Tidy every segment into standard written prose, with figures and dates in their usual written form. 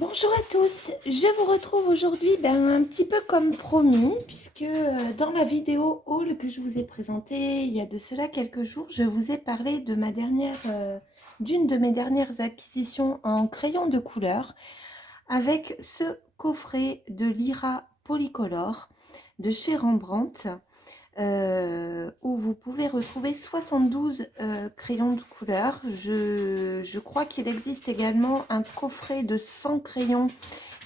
Bonjour à tous, je vous retrouve aujourd'hui un petit peu comme promis, puisque dans la vidéo haul que je vous ai présentée il y a de cela quelques jours, je vous ai parlé de d'une de mes dernières acquisitions en crayon de couleur, avec ce coffret de Lyra Polycolor de chez Rembrandt, où vous pouvez retrouver 72 crayons de couleur. Je crois qu'il existe également un coffret de 100 crayons,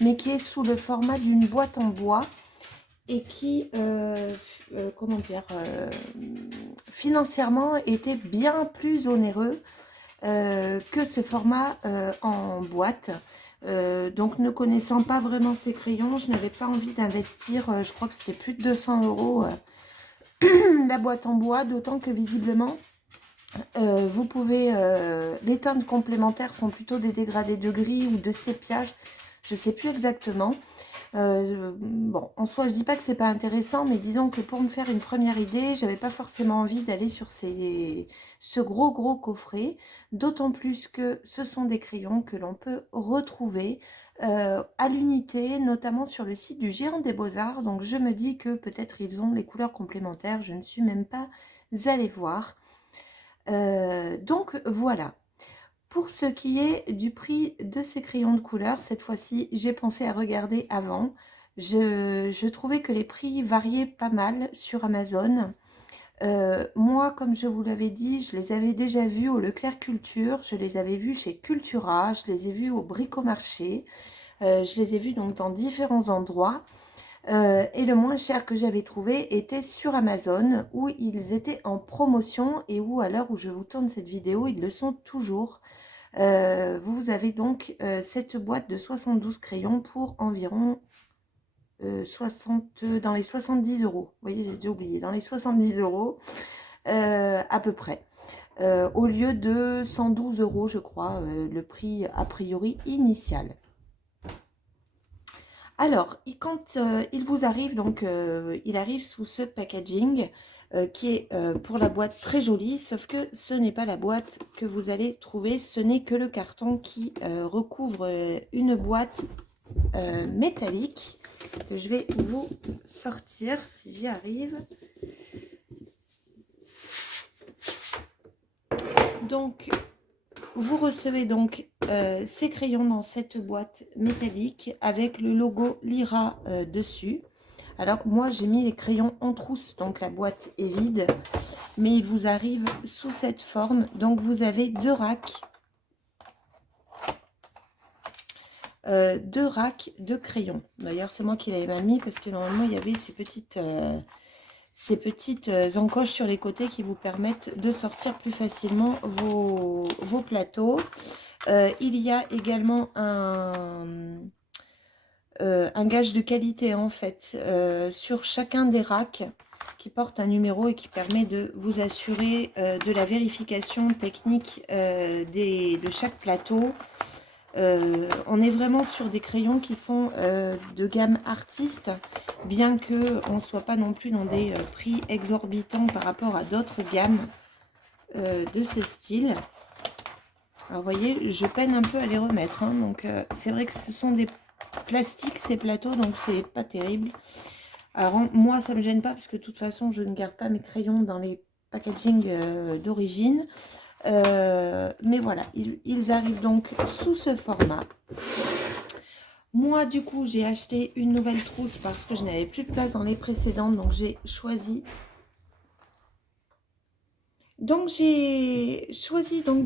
mais qui est sous le format d'une boîte en bois et qui, comment dire, financièrement était bien plus onéreux que ce format en boîte. Donc ne connaissant pas vraiment ces crayons, je n'avais pas envie d'investir, je crois que c'était plus de 200 euros la boîte en bois, d'autant que visiblement, vous pouvez, les teintes complémentaires sont plutôt des dégradés de gris ou de sépiage, je ne sais plus exactement. Bon, en soi, je dis pas que c'est pas intéressant, mais disons que pour me faire une première idée, j'avais pas forcément envie d'aller sur ce gros coffret, d'autant plus que ce sont des crayons que l'on peut retrouver à l'unité, notamment sur le site du Géant des Beaux-Arts. Donc je me dis que peut-être ils ont les couleurs complémentaires, je ne suis même pas allée voir. Donc voilà. Pour ce qui est du prix de ces crayons de couleur, cette fois-ci, j'ai pensé à regarder avant. Je trouvais que les prix variaient pas mal sur Amazon. Moi, comme je vous l'avais dit, je les avais déjà vus au Leclerc Culture, je les avais vus chez Cultura, je les ai vus au Bricomarché, je les ai vus donc dans différents endroits. Et le moins cher que j'avais trouvé était sur Amazon, où ils étaient en promotion et où, à l'heure où je vous tourne cette vidéo, ils le sont toujours. Vous avez donc cette boîte de 72 crayons pour environ 60, dans les 70 euros. Vous voyez, j'ai déjà oublié, dans les 70 euros à peu près. Au lieu de 112 euros, je crois, le prix a priori initial. Alors, quand il vous arrive, donc il arrive sous ce packaging qui est pour la boîte très jolie, sauf que ce n'est pas la boîte que vous allez trouver, ce n'est que le carton qui recouvre une boîte métallique que je vais vous sortir si j'y arrive. Donc, vous recevez donc ces crayons dans cette boîte métallique avec le logo Lyra dessus. Alors moi j'ai mis les crayons en trousse, donc la boîte est vide, mais il vous arrive sous cette forme. Donc vous avez deux racks de crayons. D'ailleurs c'est moi qui l'avais mal mis parce que normalement il y avait ces petites encoches sur les côtés qui vous permettent de sortir plus facilement vos plateaux. Il y a également un gage de qualité en fait sur chacun des racks qui porte un numéro et qui permet de vous assurer de la vérification technique de chaque plateau. On est vraiment sur des crayons qui sont de gamme artiste, bien qu'on ne soit pas non plus dans des prix exorbitants par rapport à d'autres gammes de ce style. Alors vous voyez, je peine un peu à les remettre, hein, donc c'est vrai que ce sont des plastiques ces plateaux, donc c'est pas terrible. Alors moi ça me gêne pas parce que de toute façon je ne garde pas mes crayons dans les packaging d'origine. Mais voilà, ils arrivent donc sous ce format. Moi du coup j'ai acheté une nouvelle trousse parce que je n'avais plus de place dans les précédentes, donc j'ai choisi de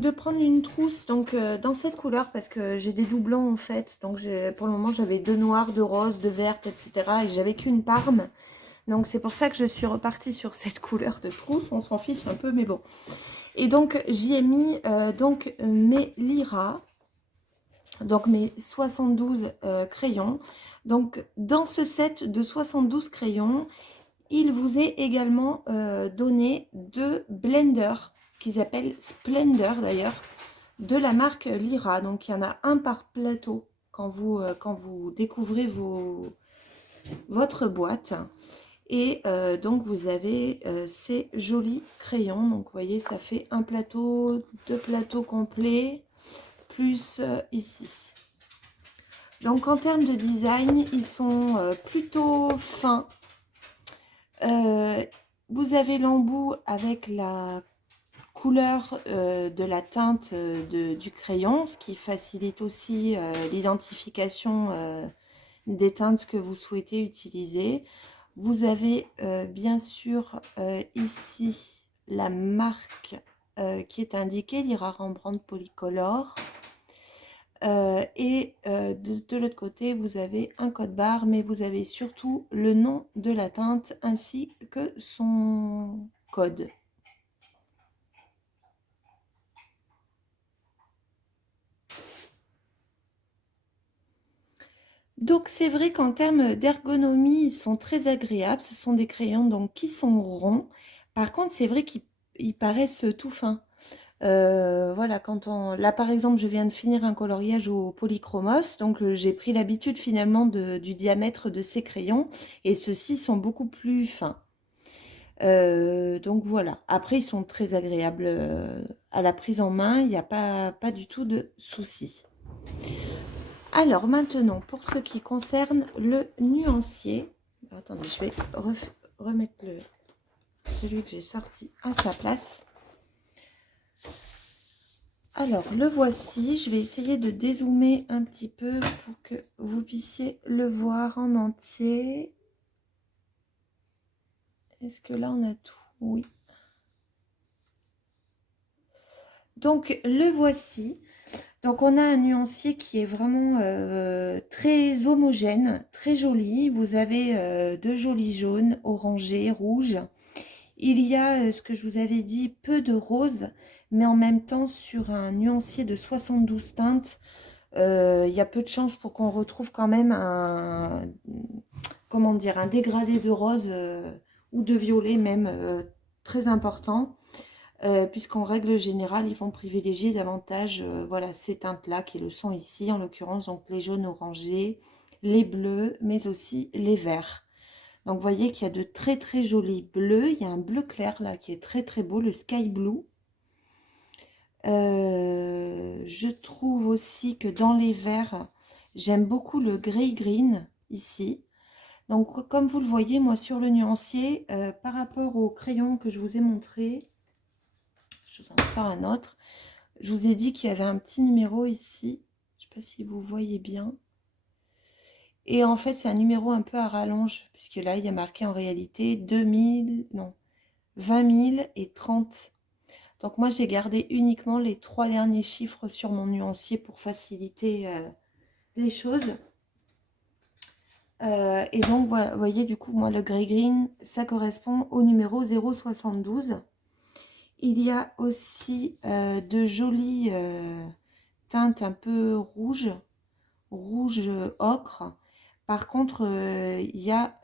prendre une trousse donc dans cette couleur parce que j'ai des doublons en fait. Donc pour le moment j'avais deux noirs, deux roses, deux vertes, etc. Et j'avais qu'une parme. Donc c'est pour ça que je suis repartie sur cette couleur de trousse. On s'en fiche un peu mais bon. Et donc j'y ai mis mes Lyra. Donc mes 72 crayons. Donc dans ce set de 72 crayons, il vous est également donné deux blenders qu'ils appellent Splendor d'ailleurs, de la marque Lyra. Donc il y en a un par plateau quand vous découvrez votre boîte. Et donc vous avez ces jolis crayons. Donc vous voyez, ça fait un plateau, deux plateaux complets, plus ici. Donc en termes de design, ils sont plutôt fins. Vous avez l'embout avec la couleur de la teinte du crayon, ce qui facilite aussi l'identification des teintes que vous souhaitez utiliser. Vous avez bien sûr ici la marque qui est indiquée, l'Ira Rembrandt Polycolor. De l'autre côté, vous avez un code barre, mais vous avez surtout le nom de la teinte ainsi que son code. Donc c'est vrai qu'en termes d'ergonomie, ils sont très agréables. Ce sont des crayons donc qui sont ronds. Par contre, c'est vrai qu'ils paraissent tout fins. Voilà, là par exemple, je viens de finir un coloriage au polychromos, donc j'ai pris l'habitude finalement du diamètre de ces crayons, et ceux-ci sont beaucoup plus fins. Donc voilà. Après, ils sont très agréables à la prise en main. Il n'y a pas du tout de souci. Alors maintenant, pour ce qui concerne le nuancier. Attendez, je vais remettre celui que j'ai sorti à sa place. Alors, le voici. Je vais essayer de dézoomer un petit peu pour que vous puissiez le voir en entier. Est-ce que là, on a tout? Oui. Donc, le voici. Donc, on a un nuancier qui est vraiment très homogène, très joli. Vous avez de jolis jaunes, orangés, rouges. Il y a, ce que je vous avais dit, peu de rose, mais en même temps, sur un nuancier de 72 teintes, il y a peu de chances pour qu'on retrouve quand même comment dire, un dégradé de rose ou de violet même très important. Puisqu'en règle générale, ils vont privilégier davantage voilà, ces teintes-là qui le sont ici, en l'occurrence donc les jaunes orangés, les bleus, mais aussi les verts. Donc vous voyez qu'il y a de très très jolis bleus, il y a un bleu clair là qui est très très beau, le sky blue. Je trouve aussi que dans les verts, j'aime beaucoup le grey green ici. Donc comme vous le voyez, moi sur le nuancier, par rapport au crayon que je vous ai montré, je vous en sors un autre. Je vous ai dit qu'il y avait un petit numéro ici. Je ne sais pas si vous voyez bien. Et en fait, c'est un numéro un peu à rallonge, puisque là, il y a marqué en réalité 2000, non, 20 000 et 30. Donc moi, j'ai gardé uniquement les 3 derniers chiffres sur mon nuancier pour faciliter les choses. Et donc, voilà, vous voyez, du coup, moi, le gray green, ça correspond au numéro 072. Il y a aussi de jolies teintes un peu rouges, rouge ocre. Par contre, il y a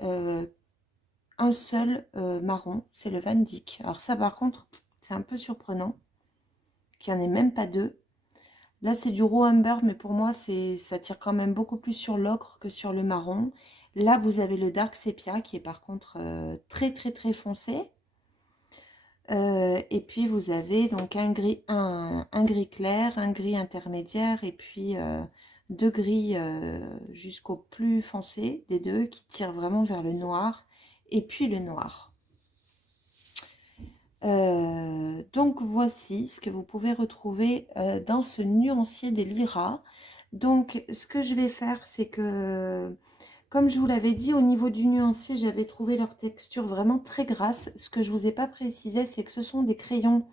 un seul marron, c'est le Van Dyck. Alors ça, par contre, c'est un peu surprenant qu'il n'y en ait même pas deux. Là, c'est du raw amber, mais pour moi, ça tire quand même beaucoup plus sur l'ocre que sur le marron. Là, vous avez le dark sepia qui est par contre très très très foncé. Et puis vous avez donc un gris clair, un gris intermédiaire et puis deux gris jusqu'au plus foncé des deux qui tirent vraiment vers le noir et puis le noir. Donc voici ce que vous pouvez retrouver dans ce nuancier des Lyra. Donc ce que je vais faire, c'est que comme je vous l'avais dit, au niveau du nuancier, j'avais trouvé leur texture vraiment très grasse. Ce que je ne vous ai pas précisé, c'est que ce sont des crayons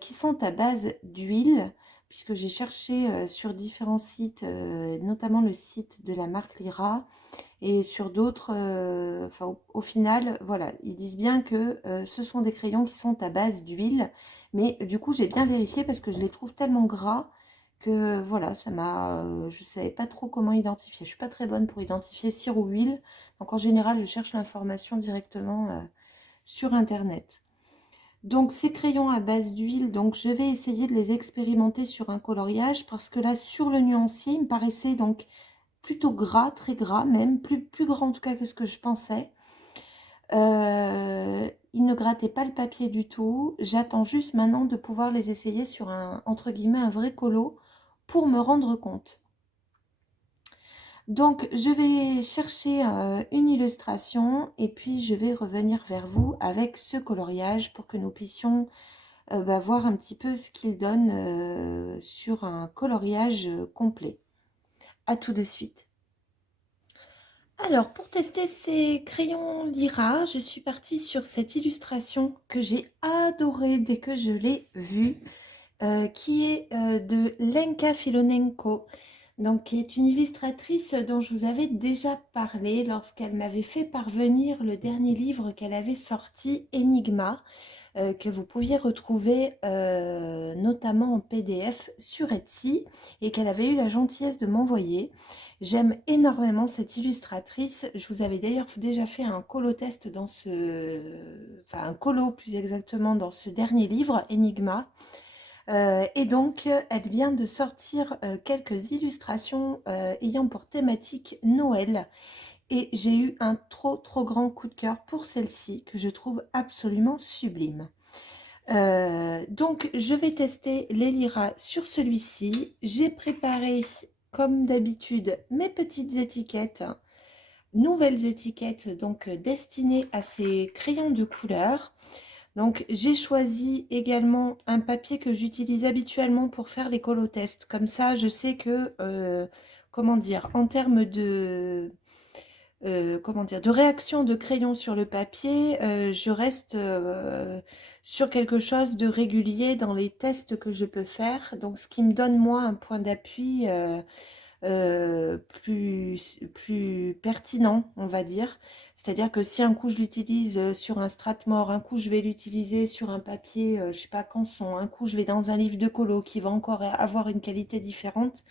qui sont à base d'huile, puisque j'ai cherché sur différents sites, notamment le site de la marque Lyra, et sur d'autres, enfin au final, voilà, ils disent bien que ce sont des crayons qui sont à base d'huile, mais du coup j'ai bien vérifié parce que je les trouve tellement gras que voilà, ça m'a, je savais pas trop comment identifier. Je suis pas très bonne pour identifier cire ou huile, donc en général je cherche l'information directement sur internet. Donc ces crayons à base d'huile, donc je vais essayer de les expérimenter sur un coloriage parce que là sur le nuancier, il me paraissait donc plutôt gras, très gras même, plus grand en tout cas que ce que je pensais. Il ne grattait pas le papier du tout. J'attends juste maintenant de pouvoir les essayer sur un, entre guillemets, un vrai colo pour me rendre compte. Donc, je vais chercher une illustration et puis je vais revenir vers vous avec ce coloriage pour que nous puissions voir un petit peu ce qu'il donne sur un coloriage complet. À tout de suite. Alors, pour tester ces crayons Lyra, je suis partie sur cette illustration que j'ai adorée dès que je l'ai vue, qui est de Lenka Filonenko, donc qui est une illustratrice dont je vous avais déjà parlé lorsqu'elle m'avait fait parvenir le dernier livre qu'elle avait sorti, Enigma, que vous pouviez retrouver notamment en PDF sur Etsy et qu'elle avait eu la gentillesse de m'envoyer. J'aime énormément cette illustratrice. Je vous avais d'ailleurs déjà fait un colo test dans enfin un colo plus exactement dans ce dernier livre, Enigma. Et donc, elle vient de sortir quelques illustrations ayant pour thématique Noël. Et j'ai eu un trop grand coup de cœur pour celle-ci que je trouve absolument sublime. Donc, je vais tester les Lyra sur celui-ci. J'ai préparé, comme d'habitude, mes petites étiquettes, nouvelles étiquettes donc destinées à ces crayons de couleur. Donc, j'ai choisi également un papier que j'utilise habituellement pour faire les colotests. Comme ça, je sais que, comment dire, en termes de comment dire, de réaction de crayon sur le papier, je reste sur quelque chose de régulier dans les tests que je peux faire. Donc, ce qui me donne, moi, un point d'appui plus pertinent, on va dire. C'est-à-dire que si un coup je l'utilise sur un Strathmore, un coup je vais l'utiliser sur un papier, je sais pas, Canson, un coup je vais dans un livre de colo qui va encore avoir une qualité différente,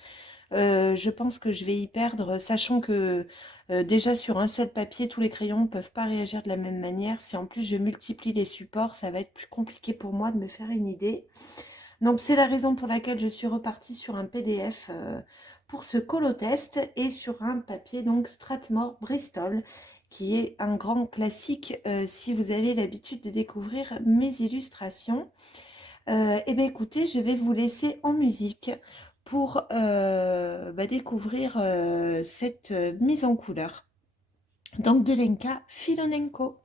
je pense que je vais y perdre, sachant que déjà sur un seul papier, tous les crayons ne peuvent pas réagir de la même manière. Si en plus je multiplie les supports, ça va être plus compliqué pour moi de me faire une idée. Donc c'est la raison pour laquelle je suis repartie sur un PDF pour ce colo-test et sur un papier donc Strathmore Bristol, qui est un grand classique si vous avez l'habitude de découvrir mes illustrations. Eh bien écoutez, je vais vous laisser en musique pour découvrir cette mise en couleur. Donc de Lenka Filonenko.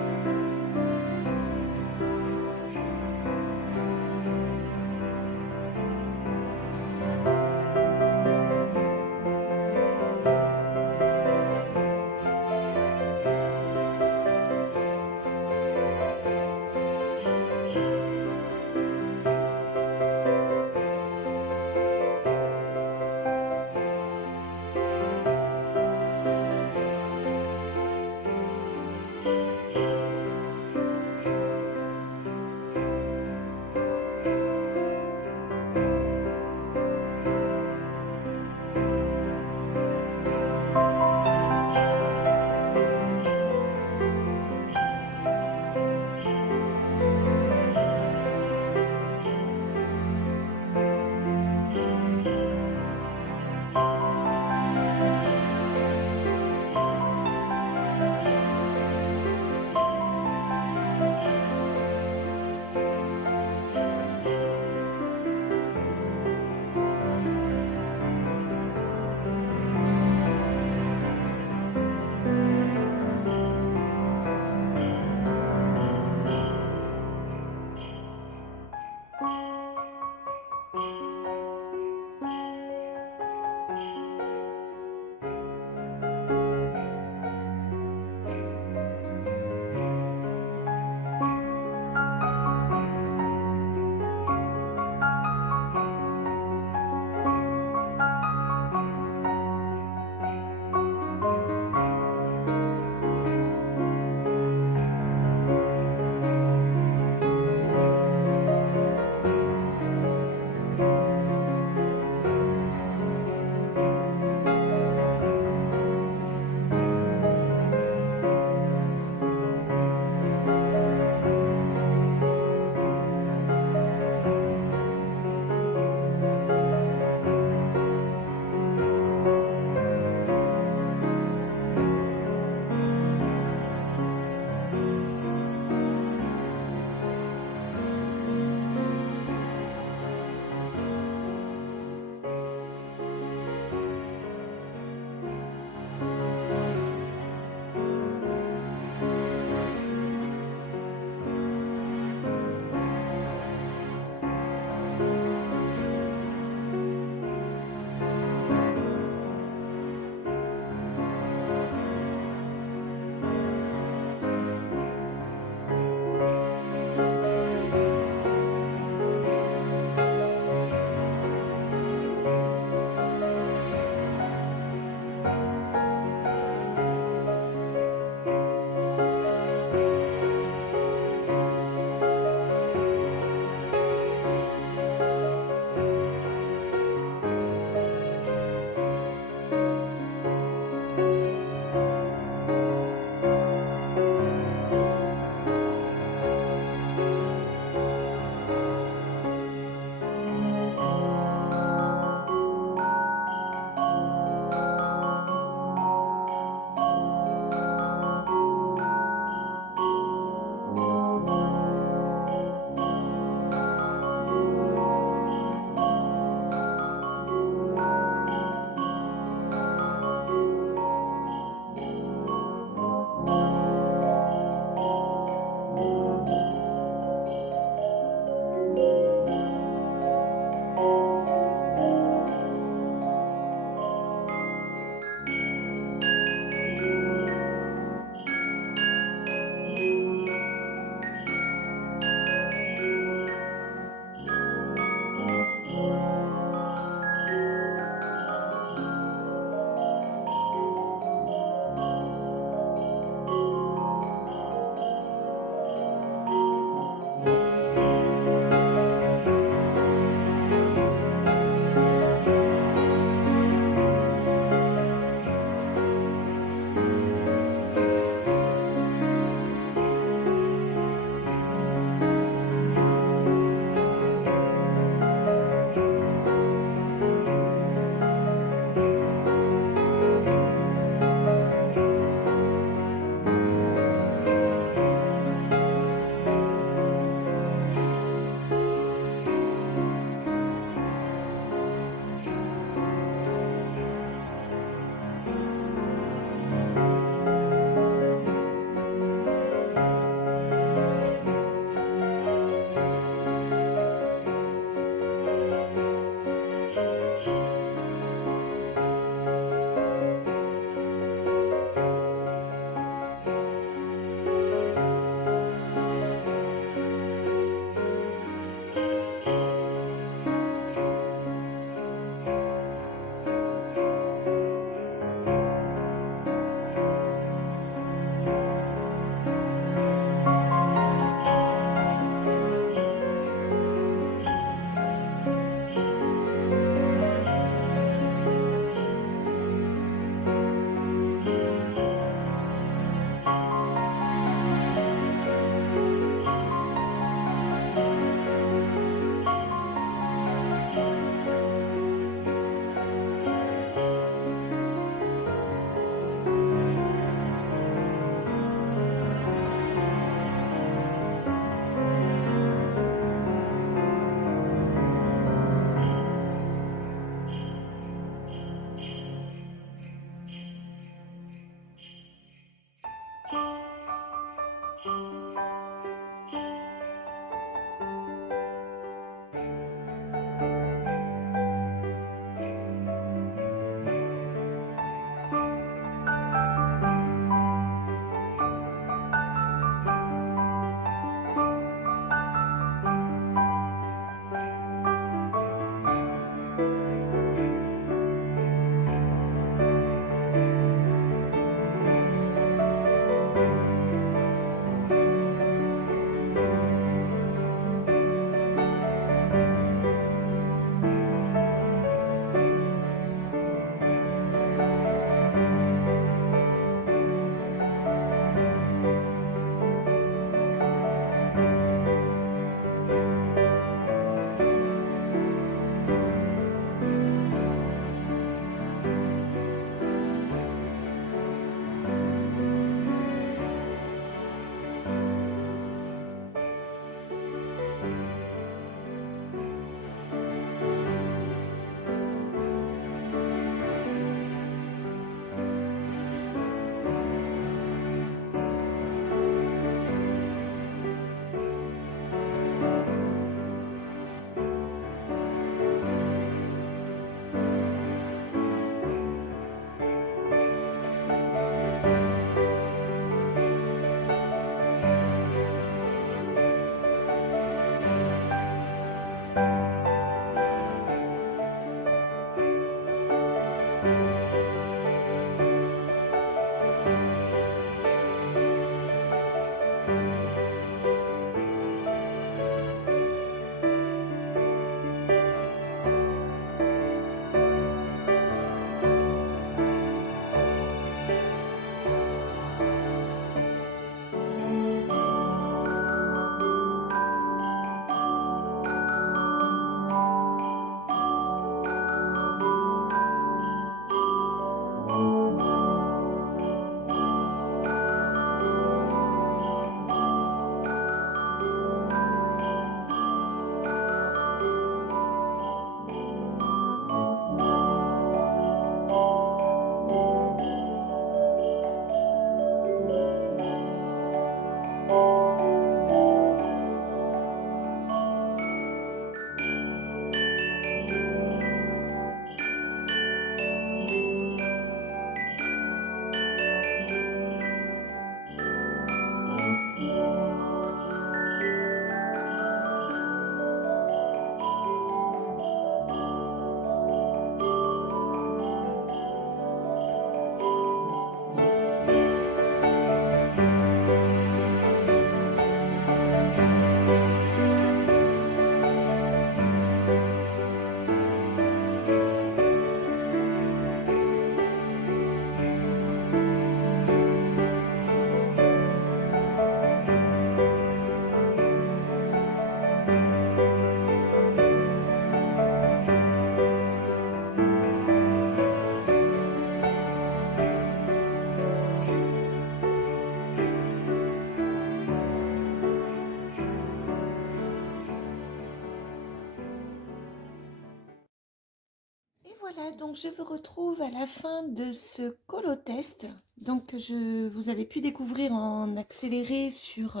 Voilà, donc je vous retrouve à la fin de ce colo test. Donc vous avez pu découvrir en accéléré sur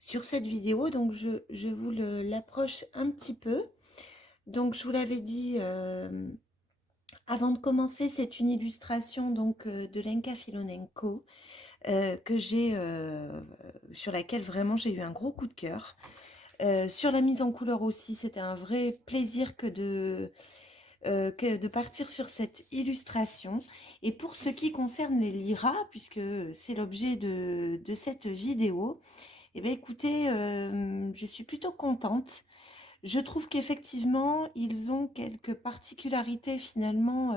cette vidéo. Donc je vous l'approche un petit peu. Donc je vous l'avais dit avant de commencer, c'est une illustration donc de Lenka Filonenko que sur laquelle vraiment j'ai eu un gros coup de cœur. Sur la mise en couleur aussi, c'était un vrai plaisir que de partir sur cette illustration. Et pour ce qui concerne les liras, puisque c'est l'objet de cette vidéo, eh bien écoutez, je suis plutôt contente. Je trouve qu'effectivement, ils ont quelques particularités finalement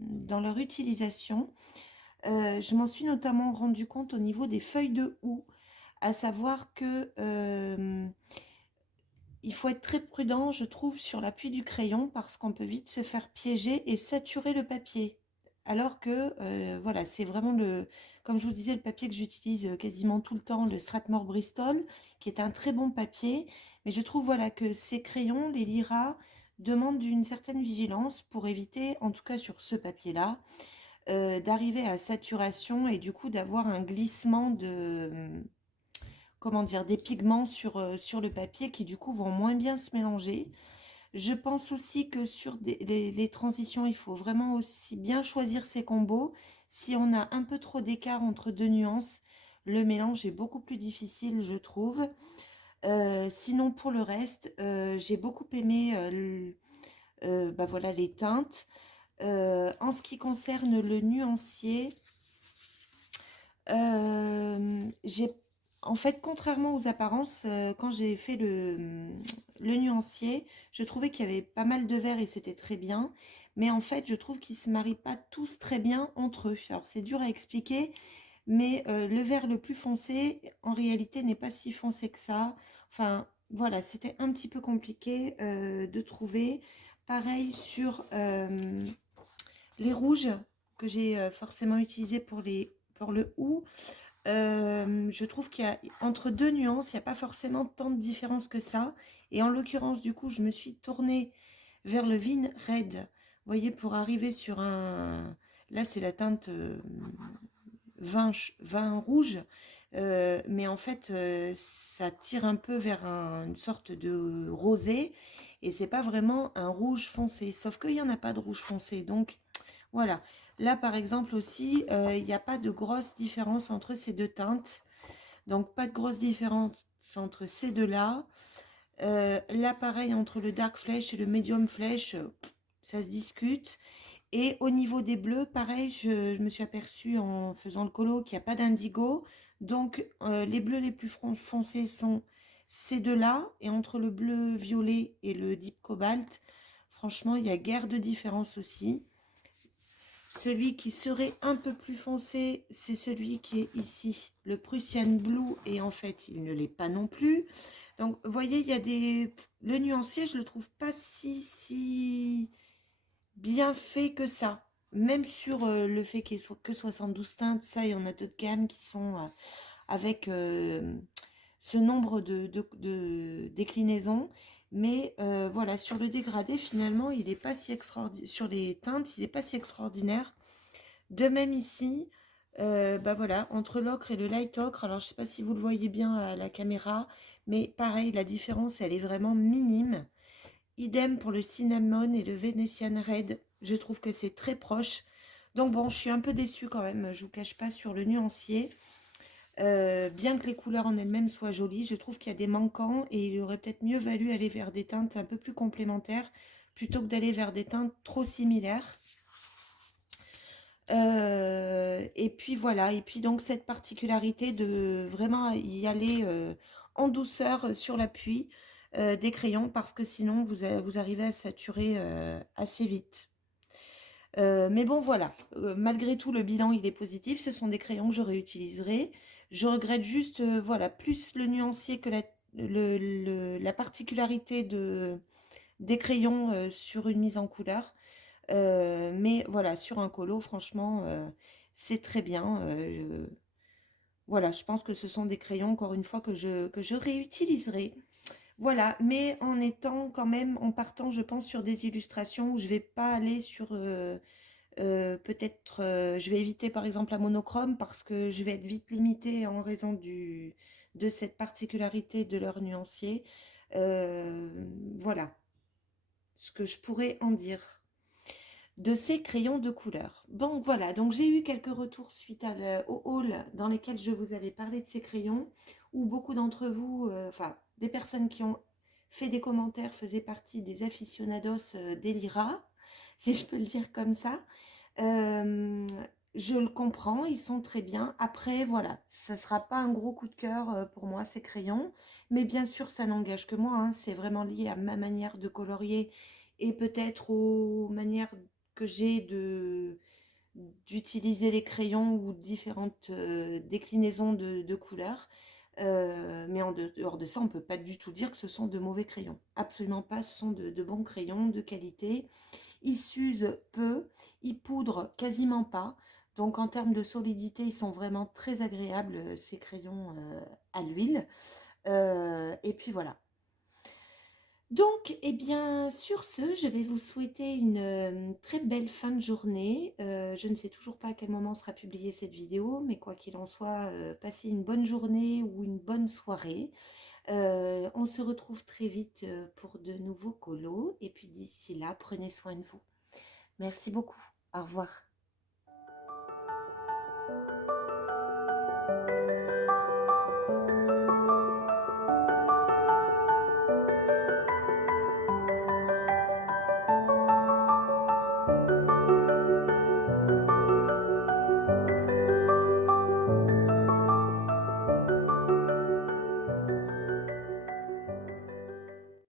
dans leur utilisation. Je m'en suis notamment rendu compte au niveau des feuilles de houx, à savoir que il faut être très prudent, je trouve, sur l'appui du crayon parce qu'on peut vite se faire piéger et saturer le papier. Alors que, voilà, c'est vraiment comme je vous disais, le papier que j'utilise quasiment tout le temps, le Strathmore Bristol, qui est un très bon papier. Mais je trouve, voilà, que ces crayons, les Lyra, demandent une certaine vigilance pour éviter, en tout cas sur ce papier-là, d'arriver à saturation et du coup d'avoir un glissement comment dire, des pigments sur le papier qui du coup vont moins bien se mélanger. Je pense aussi que sur les transitions, il faut vraiment aussi bien choisir ses combos. Si on a un peu trop d'écart entre deux nuances, le mélange est beaucoup plus difficile, je trouve. Sinon, pour le reste, j'ai beaucoup aimé bah voilà, les teintes. En ce qui concerne le nuancier, j'ai en fait, contrairement aux apparences, quand j'ai fait le nuancier, je trouvais qu'il y avait pas mal de verts et c'était très bien. Mais en fait, je trouve qu'ils se marient pas tous très bien entre eux. Alors, c'est dur à expliquer, mais le vert le plus foncé, en réalité, n'est pas si foncé que ça. Enfin, voilà, c'était un petit peu compliqué de trouver. Pareil sur les rouges que j'ai forcément utilisés pour le houx. Je trouve qu'il y a entre deux nuances, il n'y a pas forcément tant de différence que ça. Et en l'occurrence, du coup, je me suis tournée vers le Vin Red. Vous voyez, pour arriver sur un... Là, c'est la teinte vin rouge. Mais en fait, ça tire un peu vers une sorte de rosé. Et c'est pas vraiment un rouge foncé. Sauf qu'il n'y en a pas de rouge foncé. Donc, voilà. Là, par exemple aussi, il n'y a pas de grosse différence entre ces deux teintes. Donc, pas de grosse différence entre ces deux-là. Là, pareil, entre le Dark Flesh et le Medium Flesh, ça se discute. Et au niveau des bleus, pareil, je me suis aperçue en faisant le colo qu'il n'y a pas d'indigo. Donc, les bleus les plus foncés sont ces deux-là. Et entre le bleu violet et le Deep Cobalt, franchement, il y a guère de différence aussi. Celui qui serait un peu plus foncé, c'est celui qui est ici, le Prussian Blue, et en fait, il ne l'est pas non plus. Donc, vous voyez, il y a des... Le nuancier, je le trouve pas si bien fait que ça. Même sur le fait qu'il soit que 72 teintes, ça, il y en a d'autres gammes qui sont avec ce nombre de déclinaisons. Mais voilà, sur le dégradé, finalement, il n'est pas si extraordinaire. Sur les teintes, il n'est pas si extraordinaire. De même ici, bah voilà, entre l'ocre et le light ocre, alors je ne sais pas si vous le voyez bien à la caméra, mais pareil, la différence, elle est vraiment minime. Idem pour le cinnamon et le Venetian Red, je trouve que c'est très proche. Donc bon, je suis un peu déçue quand même, je ne vous cache pas sur le nuancier. Bien que les couleurs en elles-mêmes soient jolies, je trouve qu'il y a des manquants et il aurait peut-être mieux valu aller vers des teintes un peu plus complémentaires plutôt que d'aller vers des teintes trop similaires. Et puis voilà, et puis donc cette particularité de vraiment y aller en douceur sur l'appui des crayons parce que sinon vous arrivez à saturer assez vite. Mais bon voilà, malgré tout le bilan il est positif, ce sont des crayons que je réutiliserai. Je regrette juste voilà plus le nuancier que la particularité des crayons sur une mise en couleur. Mais voilà, sur un colo, franchement, c'est très bien. Voilà, je pense que ce sont des crayons, encore une fois, que je réutiliserai. Voilà, mais en étant quand même, en partant, je pense, sur des illustrations où je vais pas aller sur, peut-être, je vais éviter par exemple la monochrome parce que je vais être vite limitée en raison de cette particularité de leur nuancier. Voilà ce que je pourrais en dire de ces crayons de couleur. Bon, voilà, donc j'ai eu quelques retours suite au haul dans lesquels je vous avais parlé de ces crayons, où beaucoup d'entre vous, enfin, des personnes qui ont fait des commentaires faisaient partie des aficionados des Lyra, si je peux le dire comme ça. Euh, je le comprends, ils sont très bien. Après, voilà, ça ne sera pas un gros coup de cœur pour moi, ces crayons. Mais bien sûr, ça n'engage que moi, hein. C'est vraiment lié à ma manière de colorier et peut-être aux manières que j'ai d'utiliser les crayons ou différentes déclinaisons de couleurs. Mais en dehors de ça, on ne peut pas du tout dire que ce sont de mauvais crayons. Absolument pas, ce sont de bons crayons de qualité. Ils s'usent peu, ils poudrent quasiment pas. Donc en termes de solidité, ils sont vraiment très agréables, ces crayons à l'huile. Et puis voilà. Donc, eh bien, sur ce, je vais vous souhaiter une très belle fin de journée. Je ne sais toujours pas à quel moment sera publiée cette vidéo, mais quoi qu'il en soit, passez une bonne journée ou une bonne soirée. On se retrouve très vite pour de nouveaux colos. Et puis d'ici là, prenez soin de vous. Merci beaucoup. Au revoir.